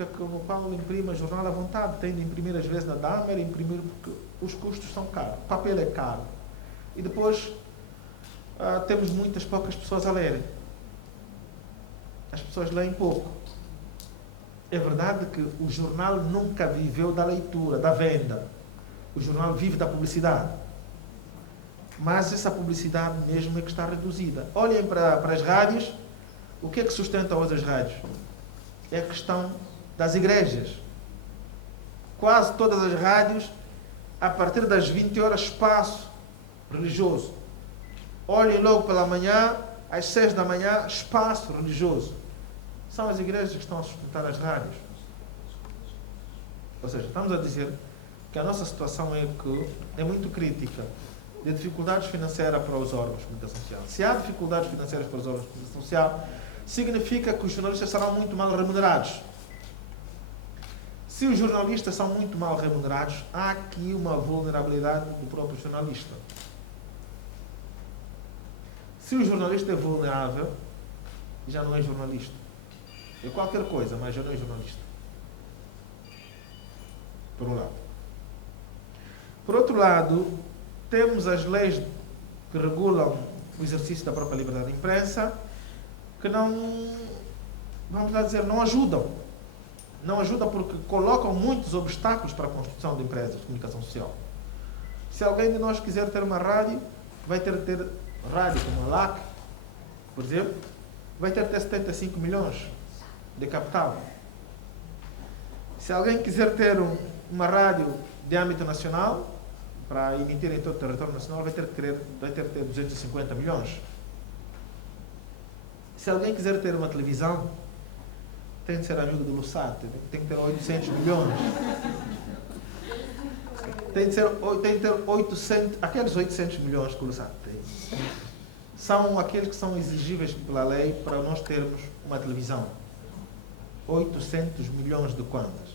lógica que no qual imprime jornal à vontade. Tem de imprimir às vezes na Damer, imprimir porque os custos são caros. O papel é caro. E depois temos muitas poucas pessoas a lerem. As pessoas leem pouco. É verdade que o jornal nunca viveu da leitura, da venda. O jornal vive da publicidade. Mas essa publicidade mesmo é que está reduzida. Olhem para as rádios. O que é que sustenta hoje as rádios? É a questão das igrejas. Quase todas as rádios, a partir das 20 horas, espaço religioso. Olhem logo pela manhã, às 6 da manhã, espaço religioso. São as igrejas que estão a sustentar as rádios. Ou seja, estamos a dizer que a nossa situação é muito crítica, de dificuldades financeiras para os órgãos de comunicação social. Se há dificuldades financeiras para os órgãos de comunicação social, significa que os jornalistas serão muito mal remunerados. Se os jornalistas são muito mal remunerados, há aqui uma vulnerabilidade do próprio jornalista. Se o jornalista é vulnerável, já não é jornalista. É qualquer coisa, mas já não é jornalista. Por um lado. Por outro lado, temos as leis que regulam o exercício da própria liberdade de imprensa, que não, vamos lá dizer, não ajudam. Não ajudam porque colocam muitos obstáculos para a construção de empresas de comunicação social. Se alguém de nós quiser ter uma rádio, vai ter rádio como a LAC, por exemplo, vai ter 75 milhões de capital. Se alguém quiser ter uma rádio de âmbito nacional, para emitir em todo o território nacional, vai ter que ter 250 milhões. Se alguém quiser ter uma televisão, tem de ser amigo do Lussat, tem que ter 800 milhões. Tem de ter 800, aqueles 800 milhões que o Lussat tem, são aqueles que são exigíveis pela lei para nós termos uma televisão. 800 milhões de quantas?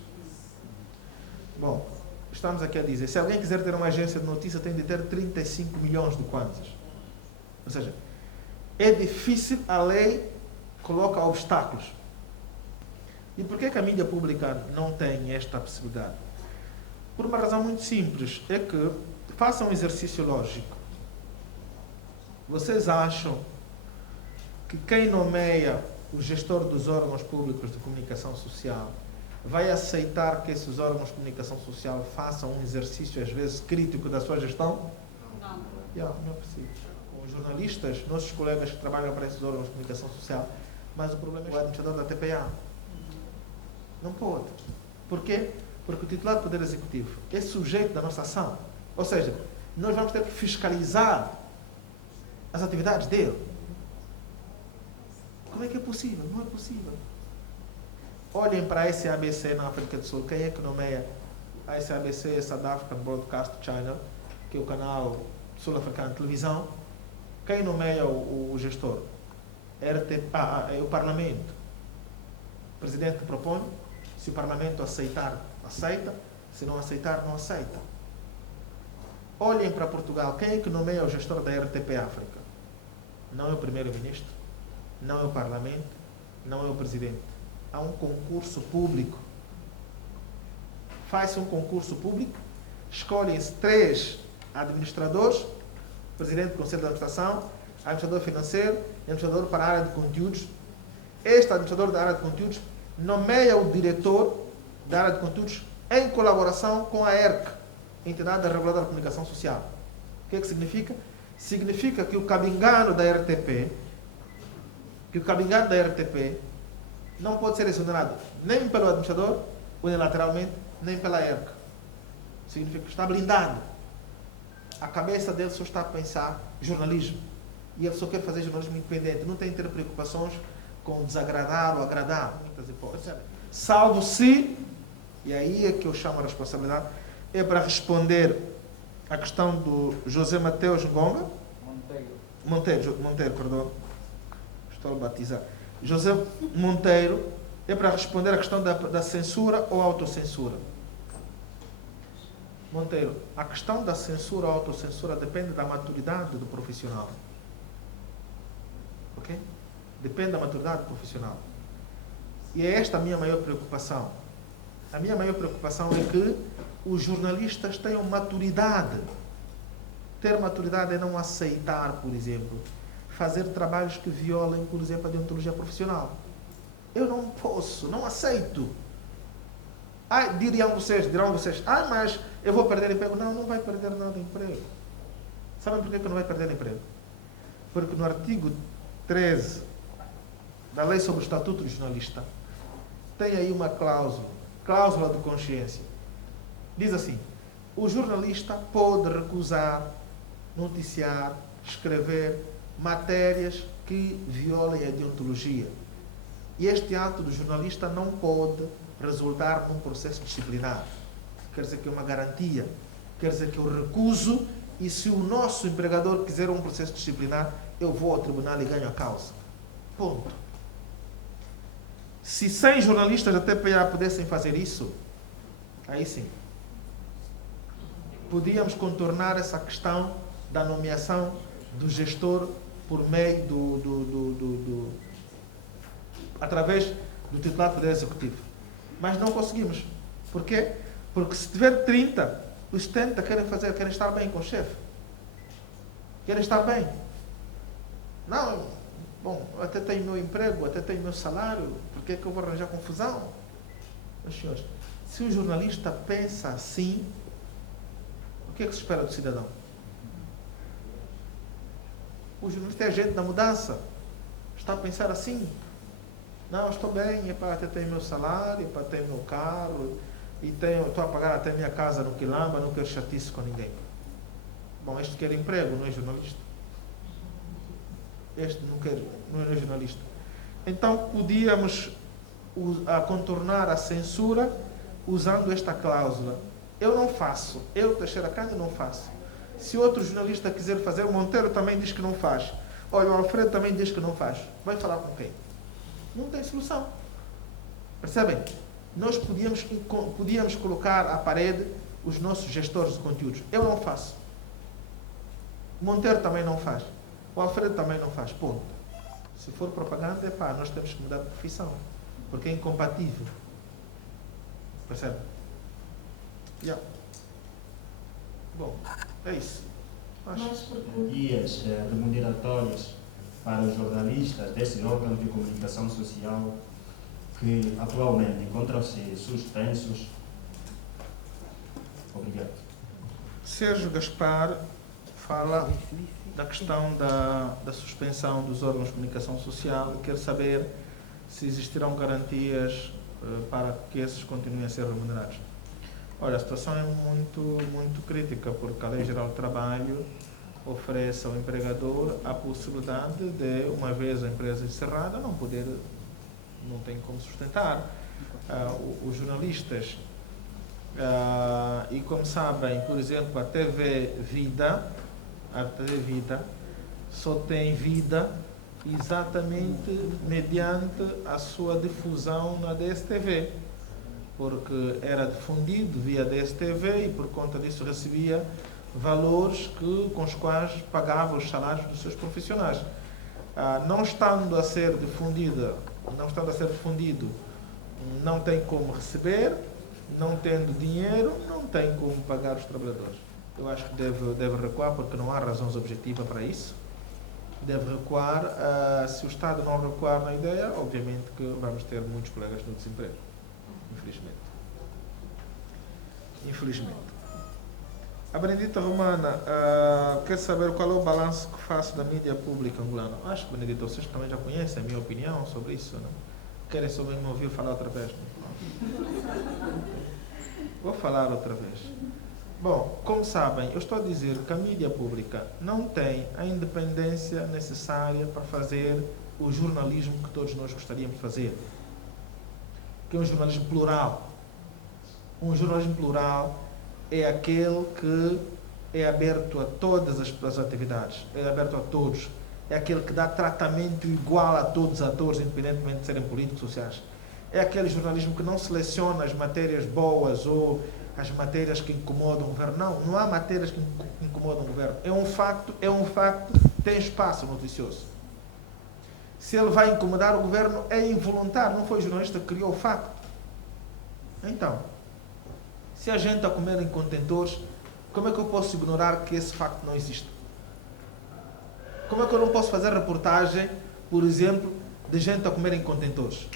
Bom, estamos aqui a dizer, se alguém quiser ter uma agência de notícia, tem de ter 35 milhões de quantas? Ou seja, é difícil, a lei coloca obstáculos. E por que a mídia pública não tem esta possibilidade? Por uma razão muito simples, é que, façam um exercício lógico. Vocês acham que quem nomeia o gestor dos órgãos públicos de comunicação social vai aceitar que esses órgãos de comunicação social façam um exercício, às vezes, crítico da sua gestão? Não. Não é possível. Os jornalistas, nossos colegas que trabalham para esses órgãos de comunicação social, mas o problema é o administrador da TPA. Não pode. Por quê? Porque o titular do Poder Executivo é sujeito da nossa ação. Ou seja, nós vamos ter que fiscalizar as atividades dele. Como é que é possível? Não é possível. Olhem para a SABC na África do Sul. Quem é que nomeia a SABC, South African Broadcast Channel, que é o canal sul-africano de televisão? Quem nomeia o gestor? É o Parlamento. O Presidente propõe. Se o Parlamento aceitar, aceita. Se não aceitar, não aceita. Olhem para Portugal. Quem é que nomeia o gestor da RTP África? Não é o Primeiro-Ministro, não é o Parlamento, não é o Presidente. Há um concurso público. Faz-se um concurso público, escolhem-se 3 administradores, Presidente do Conselho de Administração, administrador financeiro e administrador para a área de conteúdos. Este administrador da área de conteúdos nomeia o diretor da área de conteúdos em colaboração com a ERC, Entidade Reguladora de Comunicação Social. O que é que significa? Significa que o cabingano da RTP, não pode ser exonerado nem pelo administrador, unilateralmente, nem pela ERC. Significa que está blindado. A cabeça dele só está a pensar jornalismo. E ele só quer fazer jornalismo independente. Não tem que ter preocupações com desagradar ou agradar. Muitas hipóteses. Salvo se, e aí é que eu chamo a responsabilidade, é para responder à questão do José Mateus Ngonga. Monteiro, perdão. Estou a batizar. José Monteiro é para responder à questão da censura ou autocensura. Monteiro, a questão da censura ou autocensura depende da maturidade do profissional. Ok? Depende da maturidade do profissional. E é esta a minha maior preocupação. A minha maior preocupação é que os jornalistas tenham maturidade. Ter maturidade é não aceitar, por exemplo, fazer trabalhos que violem, por exemplo, a deontologia profissional. Eu não posso, não aceito. Dirão vocês, mas eu vou perder emprego. Não, não vai perder nada de emprego. Sabem por que não vai perder emprego? Porque no artigo 13 da Lei sobre o Estatuto do Jornalista, tem aí uma cláusula de consciência. Diz assim: o jornalista pode recusar noticiar, escrever matérias que violem a deontologia. E este ato do jornalista não pode resultar num processo disciplinar. Quer dizer que é uma garantia. Quer dizer que eu recuso, e se o nosso empregador quiser um processo disciplinar, eu vou ao tribunal e ganho a causa. Ponto. Se 100 jornalistas da TPA pudessem fazer isso, aí sim, podíamos contornar essa questão da nomeação do gestor por meio através do titular do Poder Executivo. Mas não conseguimos. Por quê? Porque se tiver 30, os 70 querem estar bem com o chefe. Querem estar bem. Não, bom, eu até tenho meu emprego, até tenho meu salário, por que é que eu vou arranjar confusão? Meus senhores, se o jornalista pensa assim, o que é que se espera do cidadão? O jornalista é agente da mudança. Está a pensar assim. Não, estou bem, até tenho meu salário, tenho meu carro, e estou a pagar até minha casa no Quilamba, não quero chatice com ninguém. Bom, este quer emprego, não é jornalista. Este não é jornalista. Então, podíamos contornar a censura usando esta cláusula. Eu não faço. Eu, Teixeira Cândido, não faço. Se outro jornalista quiser fazer, o Monteiro também diz que não faz. Olha, o Alfredo também diz que não faz. Vai falar com quem? Não tem solução. Percebem? Nós podíamos colocar à parede os nossos gestores de conteúdos. Eu não faço. O Monteiro também não faz. O Alfredo também não faz. Ponto. Se for propaganda, nós temos que mudar de profissão. Porque é incompatível. Percebe? Yeah. Bom, é isso. Guias remuneratórios para os jornalistas desses órgãos de comunicação social que atualmente encontram-se suspensos. Obrigado. Sérgio Gaspar fala da questão da suspensão dos órgãos de comunicação social. Quer saber se existirão garantias para que esses continuem a ser remunerados. Olha, a situação é muito crítica, porque a Lei Geral do Trabalho oferece ao empregador a possibilidade de, uma vez a empresa encerrada, não tem como sustentar os jornalistas. E como sabem, por exemplo, a TV Vida só tem vida exatamente mediante a sua difusão na DSTV, porque era difundido via DSTV e por conta disso recebia valores com os quais pagava os salários dos seus profissionais. Não estando a ser difundido, não tem como receber, não tendo dinheiro, não tem como pagar os trabalhadores. Eu acho que deve recuar, porque não há razões objetivas para isso. Deve recuar. Se o Estado não recuar na ideia, obviamente que vamos ter muitos colegas no desemprego. Infelizmente. A Benedita Romana quer saber qual é o balanço que faço da mídia pública angolana. Acho que, Benedita, vocês também já conhecem a minha opinião sobre isso, não? Querem só me ouvir falar outra vez? Não? Vou falar outra vez. Bom, como sabem, eu estou a dizer que a mídia pública não tem a independência necessária para fazer o jornalismo que todos nós gostaríamos de fazer, que é um jornalismo plural. Um jornalismo plural é aquele que é aberto a todas as atividades, é aberto a todos, é aquele que dá tratamento igual a todos os atores, independentemente de serem políticos, sociais. É aquele jornalismo que não seleciona as matérias boas ou as matérias que incomodam o governo. Não há matérias que incomodam o governo. É um facto, tem espaço noticioso. Se ele vai incomodar o governo, é involuntário, não foi o jornalista que criou o facto. Então, se a gente está a comer em contentores, como é que eu posso ignorar que esse facto não existe? Como é que eu não posso fazer reportagem, por exemplo, de gente a comer em contentores?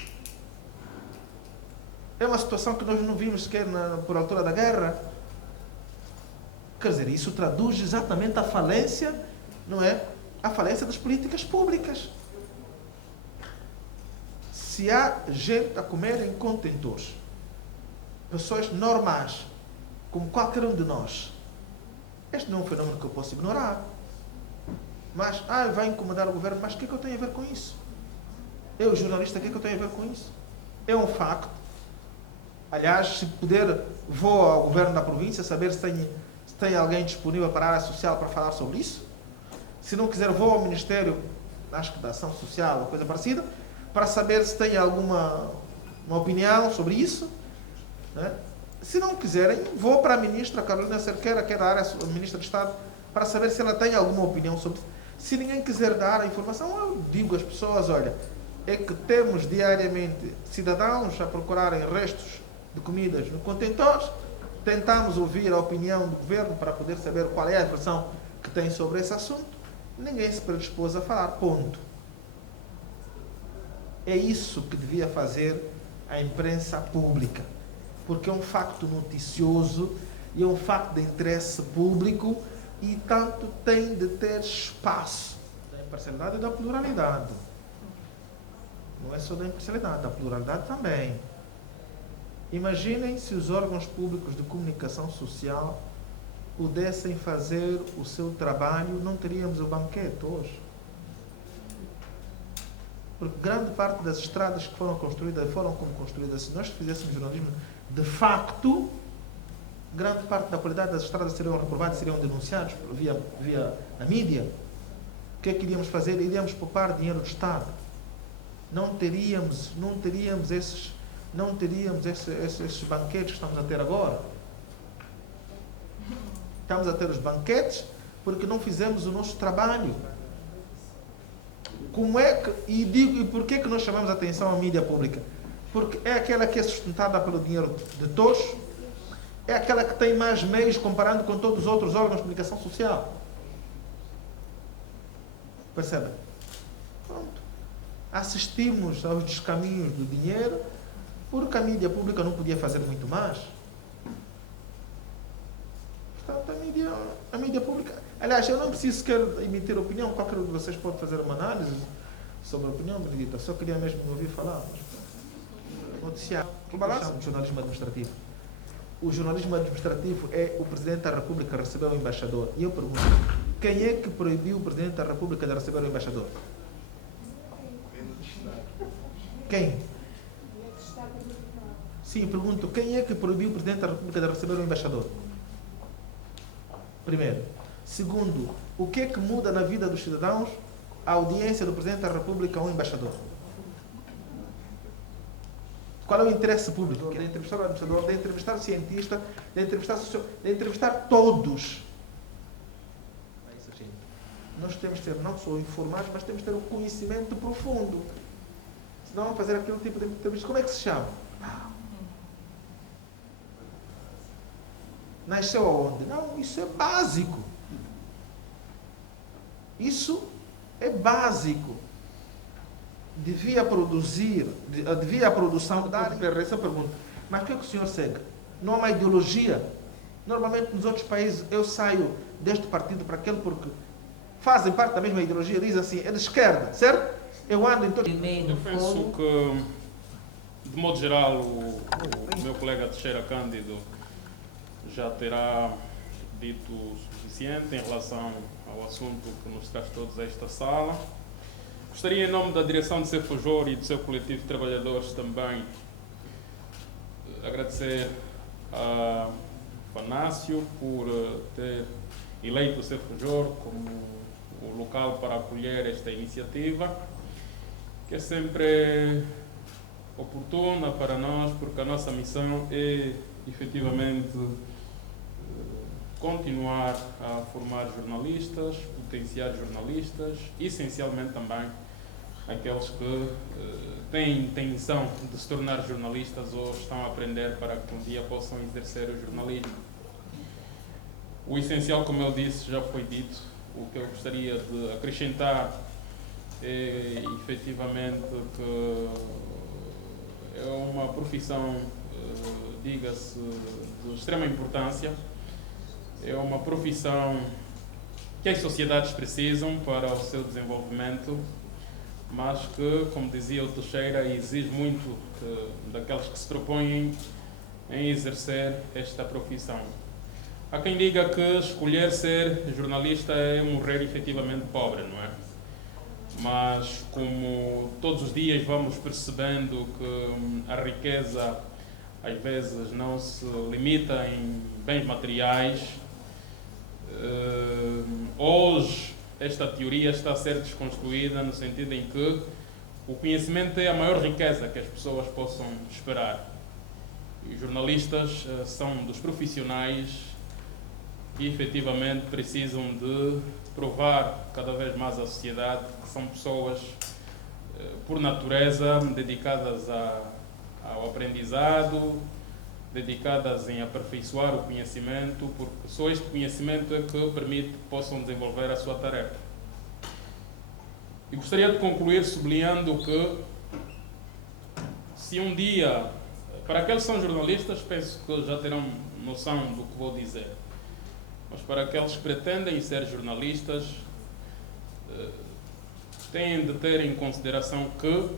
É uma situação que nós não vimos sequer por altura da guerra. Quer dizer, isso traduz exatamente a falência, não é? A falência das políticas públicas. Se há gente a comer em contentores, pessoas normais, como qualquer um de nós, este não é um fenómeno que eu posso ignorar. Mas, vai incomodar o governo, mas o que é que eu tenho a ver com isso? Eu, jornalista, o que é que eu tenho a ver com isso? É um facto. Aliás, se puder, vou ao governo da província saber se tem alguém disponível para a área social para falar sobre isso. Se não quiser, vou ao Ministério, acho que da Ação Social, ou coisa parecida, para saber se tem alguma opinião sobre isso. Né? Se não quiserem, vou para a ministra Carolina Cerqueira, que é da área, ministra de Estado, para saber se ela tem alguma opinião sobre isso. Se ninguém quiser dar a informação, eu digo às pessoas, olha, é que temos diariamente cidadãos a procurarem restos de comidas no contentores, tentamos ouvir a opinião do governo para poder saber qual é a versão que tem sobre esse assunto, ninguém se predispôs a falar, ponto. É isso que devia fazer a imprensa pública, porque é um facto noticioso e é um facto de interesse público e, tanto, tem de ter espaço da imparcialidade e da pluralidade. Não é só da imparcialidade, da pluralidade também. Imaginem se os órgãos públicos de comunicação social pudessem fazer o seu trabalho, não teríamos o banquete hoje. Porque grande parte das estradas que foram como construídas, se nós fizéssemos jornalismo, de facto, grande parte da qualidade das estradas seriam reprovadas, seriam denunciados via a mídia. O que é que iríamos fazer? Iríamos poupar dinheiro do Estado. Não teríamos esses banquetes que estamos a ter agora. Estamos a ter os banquetes porque não fizemos o nosso trabalho. Como é que, e por que nós chamamos a atenção à mídia pública? Porque é aquela que é sustentada pelo dinheiro de todos, é aquela que tem mais meios comparando com todos os outros órgãos de comunicação social. Percebem? Pronto. Assistimos aos descaminhos do dinheiro porque a mídia pública não podia fazer muito mais. Portanto, a mídia pública... Aliás, eu não preciso sequer emitir opinião, qualquer um de vocês pode fazer uma análise sobre a opinião, Benedita. Só queria mesmo me ouvir falar. Noticiário. O que chama de jornalismo administrativo? O jornalismo administrativo é o Presidente da República receber o embaixador. E eu pergunto, quem é que proibiu o Presidente da República de receber o embaixador? Quem? Sim, pergunto, quem é que proibiu o Presidente da República de receber o embaixador? Primeiro. Segundo, o que é que muda na vida dos cidadãos a audiência do Presidente da República a um embaixador? Qual é o interesse público? Que é de entrevistar o administrador, de entrevistar o cientista, de entrevistar todos. É isso, gente. Nós temos que ser não só informados, mas temos que ter um conhecimento profundo. Senão vamos fazer aquele tipo de entrevista. Como é que se chama? Nasceu aonde? Não, isso é básico. Isso é básico. Devia a produção dar essa pergunta. Mas o que é que o senhor segue? Não há uma ideologia? Normalmente nos outros países eu saio deste partido para aquele porque fazem parte da mesma ideologia, diz assim, é de esquerda, certo? Eu ando em todo... Eu penso que, de modo geral, o meu colega Teixeira Cândido já terá dito o suficiente em relação ao assunto que nos traz todos a esta sala. Gostaria, em nome da direção de Cefojor e do seu coletivo de trabalhadores, também agradecer a Fanácio por ter eleito o Cefojor como o local para acolher esta iniciativa, que é sempre oportuna para nós, porque a nossa missão é, efetivamente, continuar a formar jornalistas, potenciar jornalistas, essencialmente também aqueles que têm intenção de se tornar jornalistas ou estão a aprender para que um dia possam exercer o jornalismo. O essencial, como eu disse, já foi dito. O que eu gostaria de acrescentar é efetivamente que é uma profissão, diga-se, de extrema importância. É uma profissão que as sociedades precisam para o seu desenvolvimento, mas que, como dizia o Teixeira, exige muito daqueles que se propõem em exercer esta profissão. Há quem diga que escolher ser jornalista é morrer efetivamente pobre, não é? Mas como todos os dias vamos percebendo que a riqueza às vezes não se limita em bens materiais, hoje esta teoria está a ser desconstruída no sentido em que o conhecimento é a maior riqueza que as pessoas possam esperar. E os jornalistas são dos profissionais que efetivamente precisam de provar cada vez mais à sociedade que são pessoas, por natureza, dedicadas ao aprendizado, dedicadas em aperfeiçoar o conhecimento, porque só este conhecimento é que permite que possam desenvolver a sua tarefa. E gostaria de concluir sublinhando que, se um dia, para aqueles que são jornalistas, penso que já terão noção do que vou dizer, mas para aqueles que pretendem ser jornalistas, têm de ter em consideração que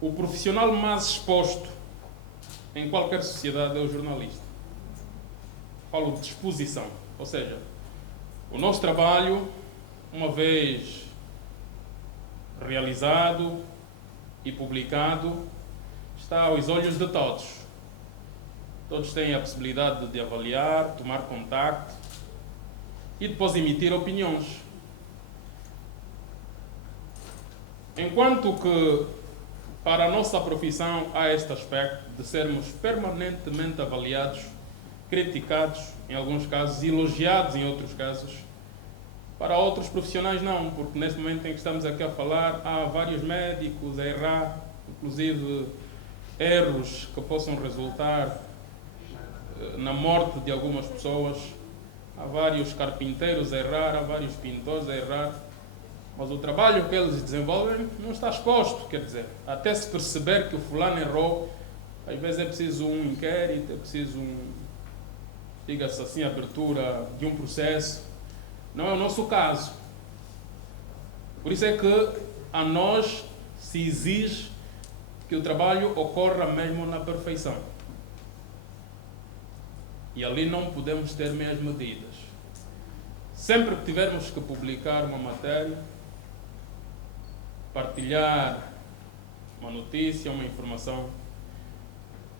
o profissional mais exposto em qualquer sociedade é o jornalista. Falo de exposição, ou seja, o nosso trabalho, uma vez realizado e publicado, está aos olhos de todos. Todos têm a possibilidade de avaliar, tomar contacto e depois emitir opiniões. Enquanto que para a nossa profissão há este aspecto de sermos permanentemente avaliados, criticados, em alguns casos, elogiados em outros casos, para outros profissionais não, porque neste momento em que estamos aqui a falar, há vários médicos a errar, inclusive erros que possam resultar na morte de algumas pessoas, há vários carpinteiros a errar, há vários pintores a errar, mas o trabalho que eles desenvolvem não está exposto, quer dizer, até se perceber que o fulano errou, às vezes é preciso um inquérito, é preciso diga-se assim, abertura de um processo. Não é o nosso caso. Por isso é que a nós se exige que o trabalho ocorra mesmo na perfeição. E ali não podemos ter meias medidas. Sempre que tivermos que publicar uma matéria, partilhar uma notícia, uma informação,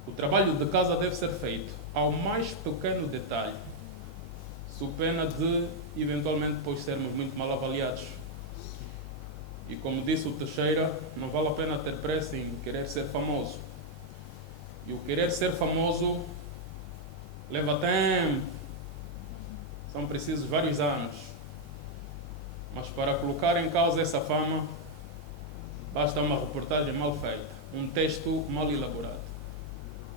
o trabalho de casa deve ser feito ao mais pequeno detalhe, sob pena de, eventualmente, depois sermos muito mal avaliados. E como disse o Teixeira, não vale a pena ter pressa em querer ser famoso. E o querer ser famoso leva tempo, são precisos vários anos. Mas para colocar em causa essa fama, basta uma reportagem mal feita, um texto mal elaborado.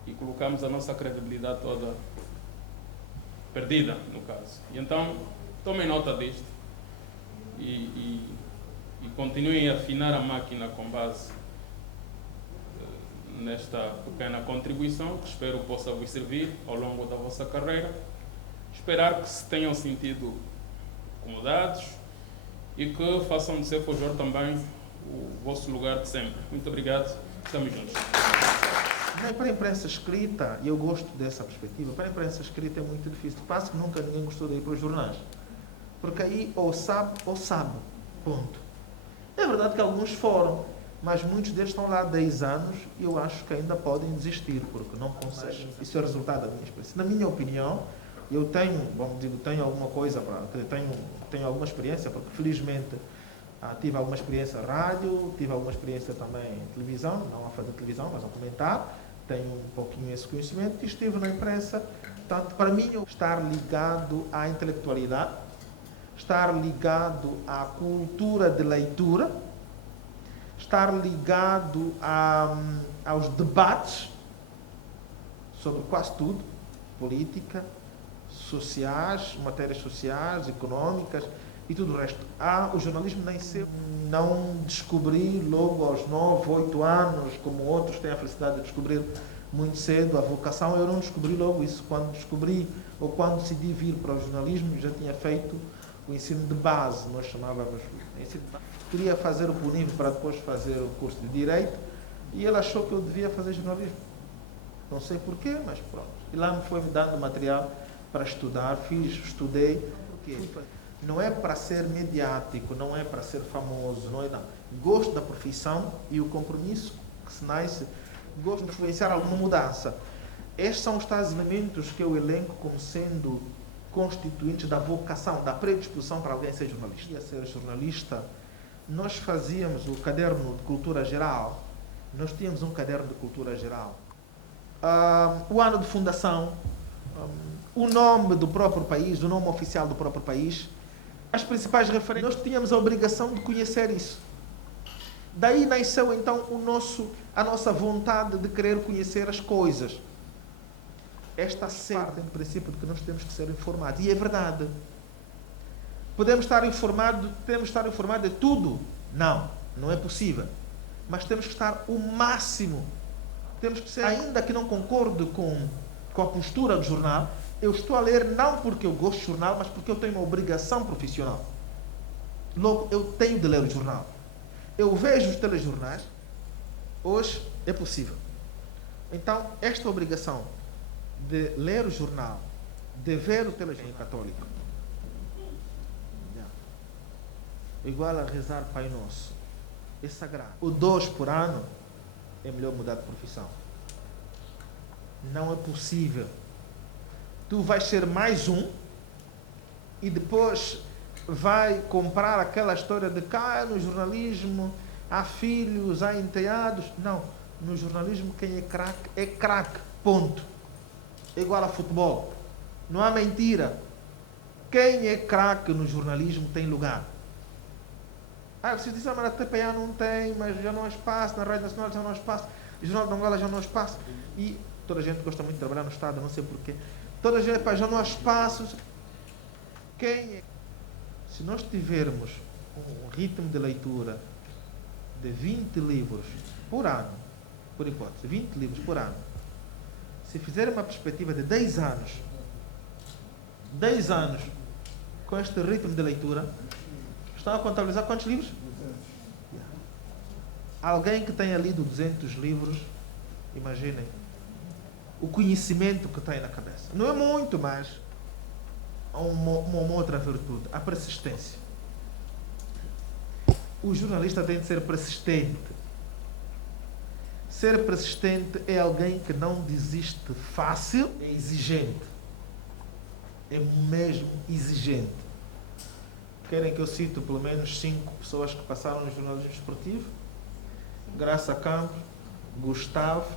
E colocamos a nossa credibilidade toda perdida, no caso. E então, tomem nota disto e continuem a afinar a máquina com base nesta pequena contribuição, que espero possa vos servir ao longo da vossa carreira. Esperar que se tenham sentido acomodados e que façam de Cefojor também o vosso lugar de sempre. Muito obrigado. Estamos juntos. Para a imprensa escrita, e eu gosto dessa perspectiva, para a imprensa escrita é muito difícil. Quase que nunca ninguém gostou de ir para os jornais. Porque aí ou sabe, ponto. É verdade que alguns foram, mas muitos deles estão lá há 10 anos e eu acho que ainda podem desistir, porque não conseguem. Isso é o resultado da minha experiência. Na minha opinião, eu tenho alguma coisa, tenho alguma experiência, porque felizmente tive alguma experiência em rádio, tive alguma experiência também em televisão, não a fazer televisão, mas a comentar, tenho um pouquinho esse conhecimento, e estive na imprensa. Portanto, para mim, eu estar ligado à intelectualidade, estar ligado à cultura de leitura, estar ligado aos debates sobre quase tudo, política, sociais, matérias sociais, económicas e tudo o resto. O jornalismo nem sempre não descobri logo aos 9, 8 anos, como outros têm a felicidade de descobrir muito cedo a vocação. Eu não descobri logo isso. Quando descobri ou quando decidi vir para o jornalismo, já tinha feito o ensino de base, nós chamávamos ensino de base. Queria fazer o PUNIV para depois fazer o curso de Direito e ele achou que eu devia fazer jornalismo. Não sei porquê, mas pronto. E lá me foi me dando material para estudar, estudei. Porque não é para ser mediático, não é para ser famoso, não é não. Gosto da profissão e o compromisso que se nasce, gosto de influenciar alguma mudança. Estes são os tais elementos que eu elenco como sendo constituintes da vocação, da predisposição para alguém ser jornalista. E ser jornalista, nós fazíamos o caderno de cultura geral, nós tínhamos um caderno de cultura geral. O ano de fundação, o nome do próprio país, o nome oficial do próprio país, as principais referências. Nós tínhamos a obrigação de conhecer isso. Daí nasceu então a nossa vontade de querer conhecer as coisas. Esta parte do princípio de que nós temos que ser informados. E é verdade. Temos de estar informados de tudo? Não, não é possível. Mas temos que estar o máximo. Temos que ser, ainda que não concorde com a postura do jornal, eu estou a ler não porque eu gosto de jornal, mas porque eu tenho uma obrigação profissional. Logo, eu tenho de ler o jornal. Eu vejo os telejornais, hoje é possível. Então, esta obrigação de ler o jornal, de ver o telejornal católico, igual a rezar Pai Nosso, é sagrado. O 2 por ano, é melhor mudar de profissão. Não é possível. Tu vais ser mais um e depois vai comprar aquela história de cá no jornalismo há filhos, há enteados. Não. No jornalismo quem é craque. Ponto. É igual a futebol. Não há mentira. Quem é craque no jornalismo tem lugar. Você diz, mas a TPA não tem, mas já não há espaço, na Rádio Nacional já não há espaço, no Jornal de Angola já não há espaço. E toda a gente gosta muito de trabalhar no Estado, não sei porquê. Toda a gente, já não há espaços. Se nós tivermos um ritmo de leitura de 20 livros por ano, por hipótese, 20 livros por ano, se fizerem uma perspectiva de 10 anos com este ritmo de leitura, estão a contabilizar quantos livros? Alguém que tenha lido 200 livros, imaginem o conhecimento que tem na cabeça. Não é muito, mas há uma outra virtude, a persistência. O jornalista tem de ser persistente. Ser persistente é alguém que não desiste fácil, é exigente. É mesmo exigente. Querem que eu cite pelo menos 5 pessoas que passaram no jornalismo esportivo? Graça Campos, Gustavo,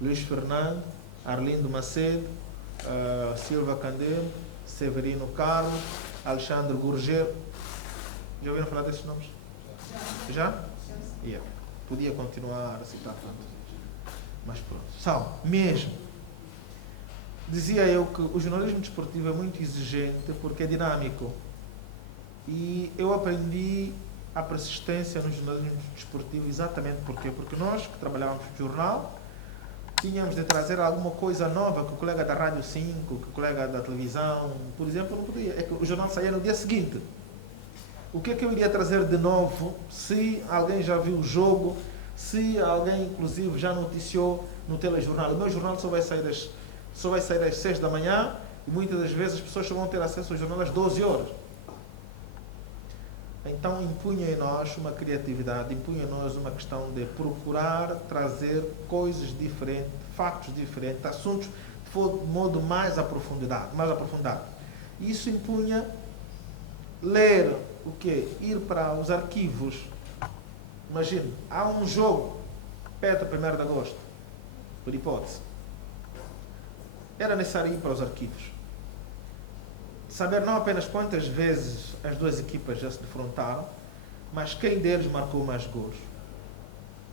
Luís Fernando, Arlindo Macedo, Silva Candelo, Severino Carlos, Alexandre Gurgel. Já ouviram falar desses nomes? Já? Yeah. Podia continuar a citar tantos. Mas pronto. São mesmo. Dizia eu que o jornalismo desportivo é muito exigente porque é dinâmico. E eu aprendi a persistência no jornalismo desportivo exatamente porque nós que trabalhávamos no jornal tínhamos de trazer alguma coisa nova que o colega da Rádio 5, que o colega da televisão, por exemplo, não podia. É que o jornal saía no dia seguinte. O que é que eu iria trazer de novo se alguém já viu o jogo, se alguém inclusive já noticiou no telejornal? O meu jornal só vai sair às 6 da manhã e muitas das vezes as pessoas só vão ter acesso ao jornal às 12 horas. Então impunha em nós uma criatividade, impunha em nós uma questão de procurar trazer coisas diferentes, fatos diferentes, assuntos de modo mais aprofundado. Isso impunha ler o quê? Ir para os arquivos. Imagine, há um jogo perto do 1º de agosto, por hipótese. Era necessário ir para os arquivos. saber não apenas quantas vezes as duas equipas já se defrontaram, mas quem deles marcou mais gols.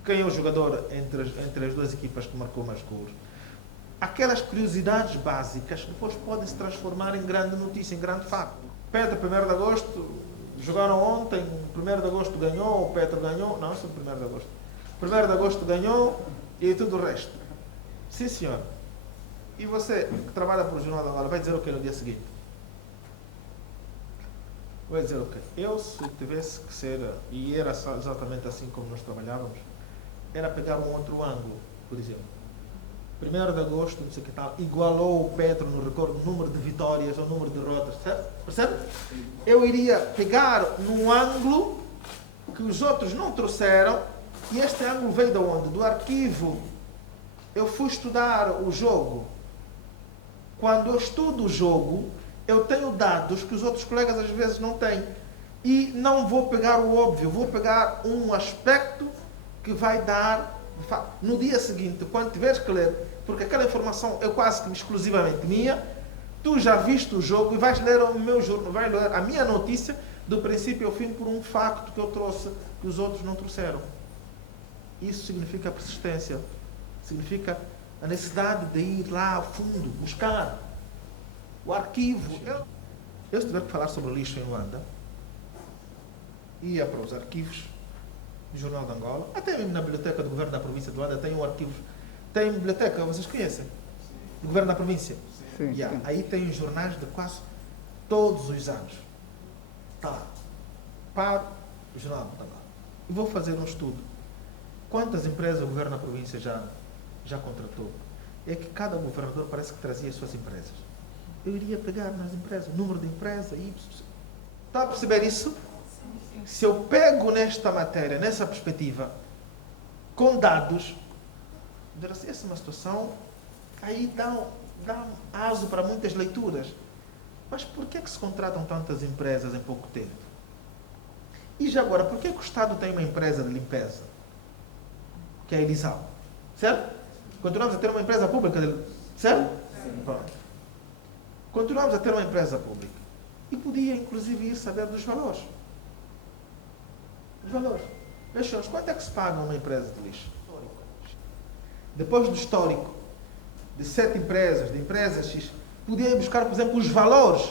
Quem é o jogador entre as duas equipas que marcou mais gols. Aquelas curiosidades básicas que depois podem se transformar em grande notícia, em grande facto. Petro, 1º de agosto, jogaram ontem, 1º de agosto ganhou, o Petro ganhou, não, isso é 1º de agosto. 1º de agosto ganhou e tudo o resto. Sim, senhor. E você, que trabalha para o Jornal da Angola, vai dizer o que no dia seguinte? Vai dizer o quê? Eu, se tivesse que ser, e era exatamente assim como nós trabalhávamos, era pegar um outro ângulo, por exemplo. 1º de agosto, não sei o que tal, igualou o Petro no recorde, número de vitórias ou número de derrotas, certo? Percebe? Eu iria pegar num ângulo que os outros não trouxeram, e este ângulo veio de onde? Do arquivo. Eu fui estudar o jogo. Quando eu estudo o jogo, eu tenho dados que os outros colegas às vezes não têm. E não vou pegar o óbvio, vou pegar um aspecto que vai dar, no dia seguinte, quando tiveres que ler, porque aquela informação é quase que exclusivamente minha, tu já viste o jogo e vais ler o meu jornal, vais ler a minha notícia do princípio ao fim por um facto que eu trouxe que os outros não trouxeram. Isso significa persistência, significa a necessidade de ir lá a fundo, buscar o arquivo. Eu se tiver que falar sobre lixo em Luanda, ia para os arquivos do Jornal de Angola, até mesmo na biblioteca do governo da província de Luanda tem um arquivo, tem biblioteca, vocês conhecem? Do governo da província? Sim, Yeah. sim. Aí tem os jornais de quase todos os anos. Está lá. Para o Jornal de Angola. E vou fazer um estudo. Quantas empresas o governo da província já contratou? É que cada governador parece que trazia as suas empresas. Eu iria pegar nas empresas, número de empresa, está a perceber isso? Se eu pego nesta matéria, nessa perspectiva, com dados, essa é uma situação, aí dá aso para muitas leituras. Mas por que se contratam tantas empresas em pouco tempo? E já agora, por que o Estado tem uma empresa de limpeza? Que é a Elisal. Certo? Continuamos a ter uma empresa pública, certo? Pronto. Continuamos a ter uma empresa pública. E podia, inclusive, ir saber dos valores. Os valores. Vejamos, quanto é que se paga uma empresa de lixo? Depois do histórico de 7 empresas, de empresas X, podia ir buscar, por exemplo, os valores.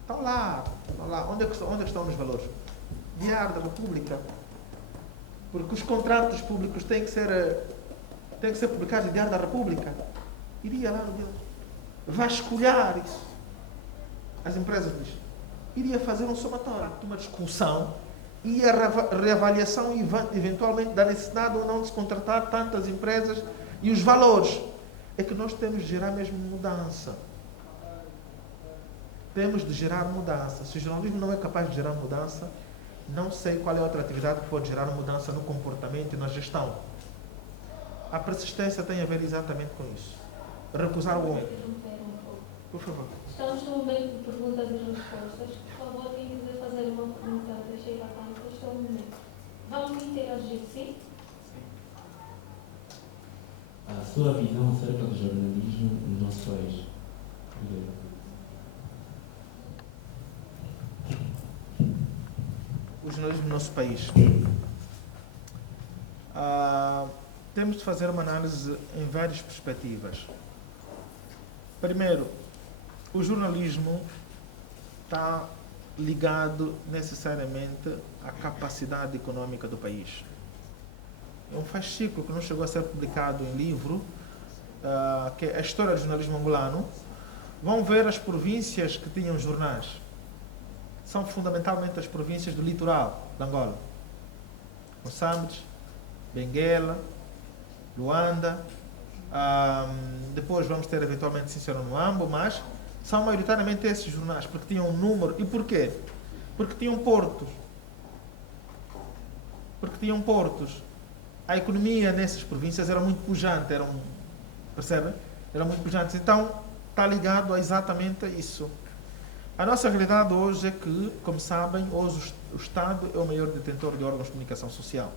Estão lá. Onde é que estão os valores? Diário da República. Porque os contratos públicos têm que ser publicados no Diário da República. Iria lá no Diário. Vasculhar isso. As empresas de lixo. Iria fazer um somatório, uma discussão e a reavaliação eventualmente da necessidade ou não de se contratar tantas empresas e os valores. É que nós temos de gerar mesmo mudança. Temos de gerar mudança. Se o jornalismo não é capaz de gerar mudança, não sei qual é a outra atividade que pode gerar mudança no comportamento e na gestão. A persistência tem a ver exatamente com isso. Recusar o homem. Por favor. Estamos no momento de perguntas e respostas. Por favor, quem quiser fazer uma pergunta, deixei vacante. Este é o momento. Vamos interagir, sim? A sua visão acerca do jornalismo no nosso país. O jornalismo no nosso país. Temos de fazer uma análise em várias perspectivas. Primeiro, o jornalismo está ligado necessariamente à capacidade econômica do país. É um fascículo que não chegou a ser publicado em livro, que é a história do jornalismo angolano. Vão ver as províncias que tinham jornais. São fundamentalmente as províncias do litoral de Angola. Moçambique, Benguela, Luanda, depois vamos ter eventualmente Sincero no Ambo, mas são maioritariamente esses jornais, porque tinham um número. E porquê? Porque tinham portos. A economia nessas províncias era muito pujante, percebem? Era muito pujante. Então, está ligado exatamente a isso. A nossa realidade hoje é que, como sabem, hoje o Estado é o maior detentor de órgãos de comunicação social.